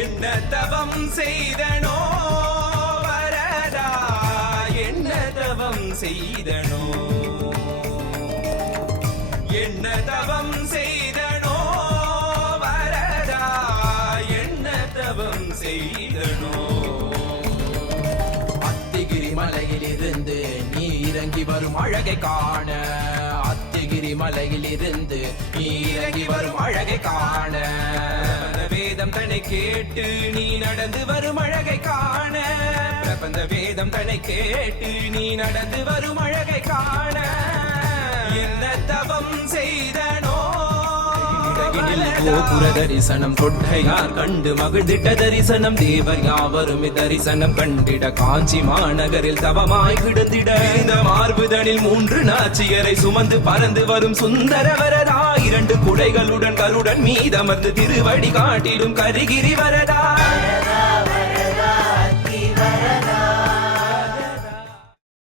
என்ன தவம் செய்தனோ வரதா என்ன தவம் செய்தனோ என்ன தவம் செய்தனோ வரதா என்ன தவம் செய்தனோ அத்திகிரி மலையிலிருந்து நீ இறங்கி வரும் அழகை காண அத்திகிரி மலையிலிருந்து நீ இறங்கி வரும் அழகை காண வேதம் தன்னை கேட்டு நீ நடந்து வரும் அழகை காண பிரபந்த வேதம் தன்னை கேட்டு நீ நடந்து வரும் அழகை காண என்ன தவம் செய்தனோ கோபுர தரிசனம் கொட்டையார் கண்டு மகிழ்ந்திட்ட தரிசனம் தேவர் யாவரும் தரிசனம் கண்டிட காஞ்சி மாநகரில் தவமாய் கிடந்திட இந்த மார்புதனில் 3 நாச்சியரை சுமந்து பறந்து வரும் சுந்தர வரதா 2 குடைகளுடன் கருடன் மீதமர்ந்து திருவடி காட்டிடும் கரிகிரி வரதா